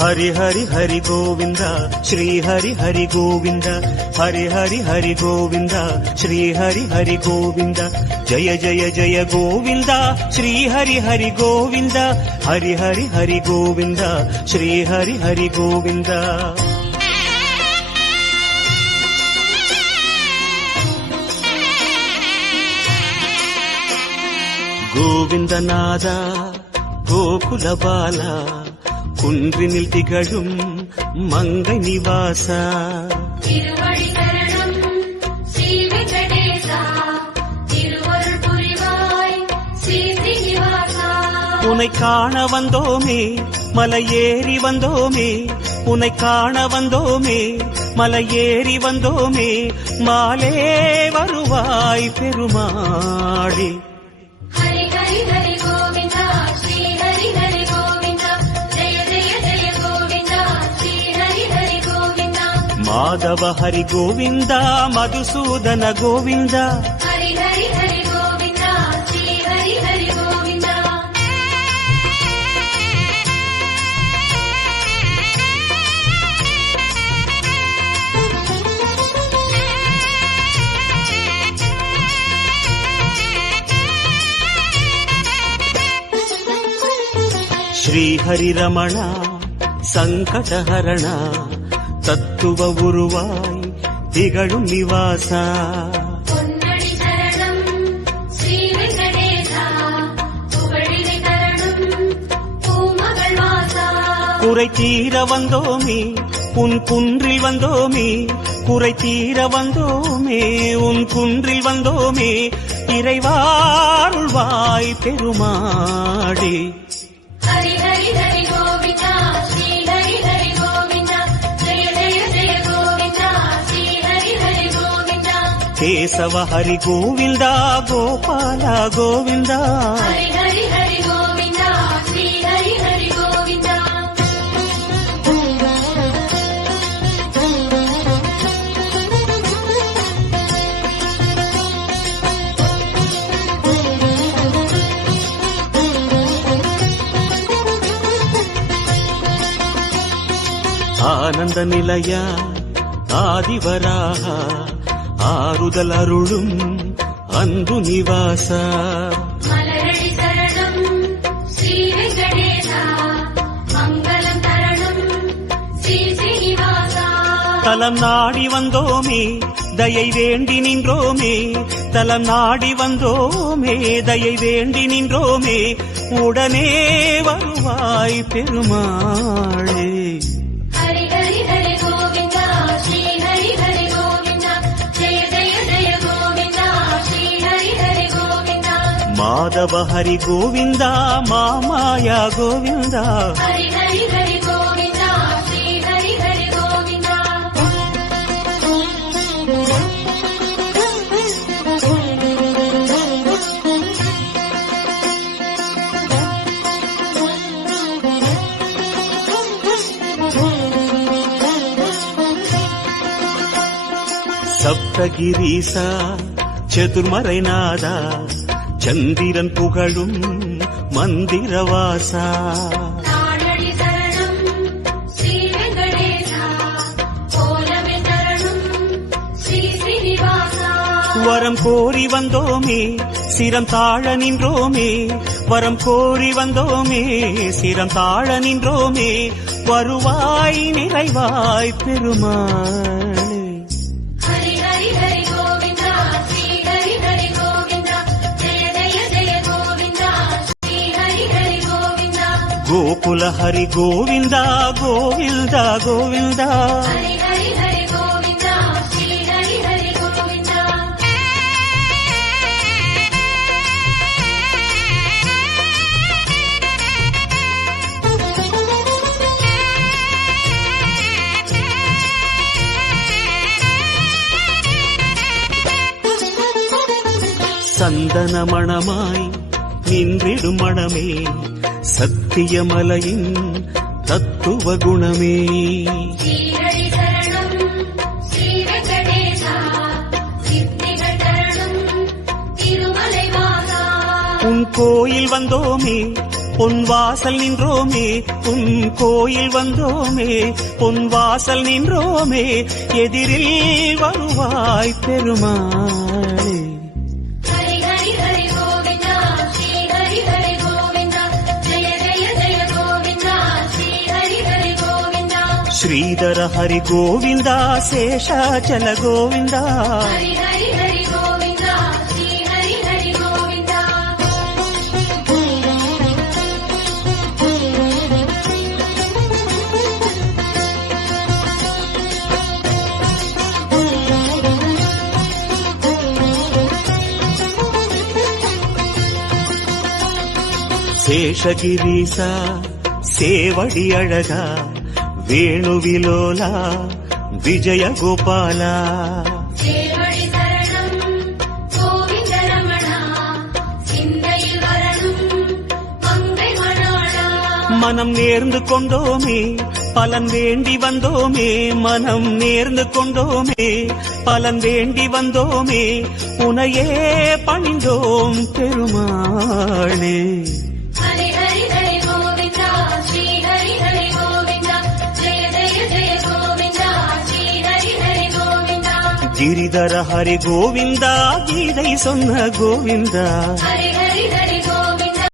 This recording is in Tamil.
हरि हरि हरि गोविंद श्री हरि हरि गोविंद हरि हरि हरि गोविंद श्री हरि हरि गोविंद जय जय जय गोविंद श्री हरि हरि गोविंद हरि हरि हरि गोविंद श्री हरि हरि गोविंद गोविंदनाद गोकुल बाला குன்றினில் திகழும் மங்கை நிவாசா திருவடி சரணம் ஸ்ரீ வெங்கடேசா திருவருள் புரிவாய் ஸ்ரீ ஸ்ரீனிவாசா உன்னை காண வந்தோமே மலையேறி வந்தோமே உன்னை காண வந்தோமே மலையேறி வந்தோமே மாலே வருவாய் பெருமாளே ஹரி ஹரி ஹரி கோவிந்தா ஸ்ரீ ஹரி ஹரி கோவிந்தா ஜெய ஜெய ஜெய கோவிந்தா ஸ்ரீ ஹரி ஹரி கோவிந்தா மாதவ ஹரி கோவிந்தா மதுசூதன கோவிந்தா ஹரி ஹரி ஹரி கோவிந்தா ஸ்ரீ ஹரி ஹரி கோவிந்தா श्री हरि रमण संकटहरण तत्व उरुवाई திகழும் நிவாசா பொன்னடி சரணம் ஸ்ரீ வெங்கடேசா புகழினை தரணும் பூமகள் வாசா குறை தீர வந்தோமே உன் குன்றில் வந்தோமே குறை தீர வந்தோமே உன் குன்றில் வந்தோமே இறைவாருள்வாய் பெருமாளே ஹரி ஹரி ஹரி கோவிந்தா ஸ்ரீ ஹரி ஹரி கோவிந்தா ஜெய ஜெய ஜெய கோவிந்தா ஸ்ரீ ஹரி ஹரி கோவிந்தா கேசவ ஹரி கோவிந்தா கோபால கோவிந்தா ஹரி ஹரி ஹரி கோவிந்தா ஸ்ரீ ஹரி ஹரி கோவிந்தா ஆனந்த நிலைய ஆதிவராக ஆறுதல் அருளும் அன்பு நிவாசா மலரடி சரணம் ஸ்ரீ வெங்கடேசா மங்களம் தரணும் ஸ்ரீ ஸ்ரீனிவாசா தலம் நாடி வந்தோமே தயை வேண்டி நின்றோமே தலம் நாடி வந்தோமே தயை வேண்டி நின்றோமே உடனே வருவாய் பெருமாளே ஹரி ஹரி ஹரி கோவிந்தா ஸ்ரீ ஹரி ஹரி கோவிந்தா ஜெய ஜெய ஜெய கோவிந்தா ஸ்ரீ ஹரி ஹரி கோவிந்தா மாதவ ஹரி கோவிந்தா மாமாயா கோவிந்தா ஹரி ஹரி ஹரி கோவிந்தா ஸ்ரீ ஹரி ஹரி கோவிந்தா சப்தகிரீசா சதுர்மறைநாதா சந்திரன் புகழும் மந்திரவாசா நாடடி சரணம் ஸ்ரீ வெங்கடேசா கோலமே தரணும் ஸ்ரீ ஸ்ரீனிவாசா வரம் கோரி வந்தோமே சிரம் தாழ நின்றோமே வரம் கோரி வந்தோமே சிரம் தாழ நின்றோமே வருவாய் நிறைவாய் பெருமாளே ஹரி ஹரி ஹரி கோவிந்தா ஸ்ரீ ஹரி ஹரி கோவிந்தா ஜெய ஜெய ஜெய கோவிந்தா ஸ்ரீ ஹரி ஹரி கோவிந்தா கோகுல ஹரி கோவிந்தா கோவிந்தா கோவிந்தா ஹரி ஹரி ஹரி கோவிந்தா ஸ்ரீ ஹரி ஹரி கோவிந்தா சந்தன மணமாய் நின்றிடும் மணமே சத்தியமலையின் தத்துவ குணமே ஸ்ரீஹரி சரணம் ஸ்ரீ வெங்கடேசா சித்திகள் தரணும் திருமலை வாசா உன் கோயில் வந்தோமே பொன் வாசல் நின்றோமே உன் கோயில் வந்தோமே பொன் வாசல் நின்றோமே எதிரில் வருவாய் பெருமாளே. ஹரி ஹரி ஹரி கோவிந்தா ஸ்ரீ ஹரி ஹரி கோவிந்தா ஜெய ஜெய ஜெய கோவிந்தா ஸ்ரீ ஹரி ஹரி கோவிந்தா. ஸ்ரீதர ஹரி கோவிந்தா சேஷாச்சல கோவிந்தா. ஹரி ஹரி ஹரி கோவிந்தா ஸ்ரீ ஹரி ஹரி கோவிந்தா. சேஷகிரீசா சேவடி அழகா வேணுவிலோலா விஜய கோபாலா. சேவடி சரணம் கோவிந்த ரமணா சிந்தையில் வரணும் மங்கை மணாளா. மனம் நேர்ந்து கொண்டோமே பலன் வேண்டி வந்தோமே மனம் நேர்ந்து கொண்டோமே பலன் வேண்டி வந்தோமே உனையே பணிந்தோம் பெருமாளே. ஹரி ஹரி ஹரி கோவிந்தா ஸ்ரீ ஹரி ஹரி கோவிந்தா ஜெய ஜெய ஜெய கோவிந்தா ஸ்ரீ ஹரி ஹரி கோவிந்தா. கிரிதர ஹரி கோவிந்தா கீதை சொன்ன கோவிந்தா. ஹரி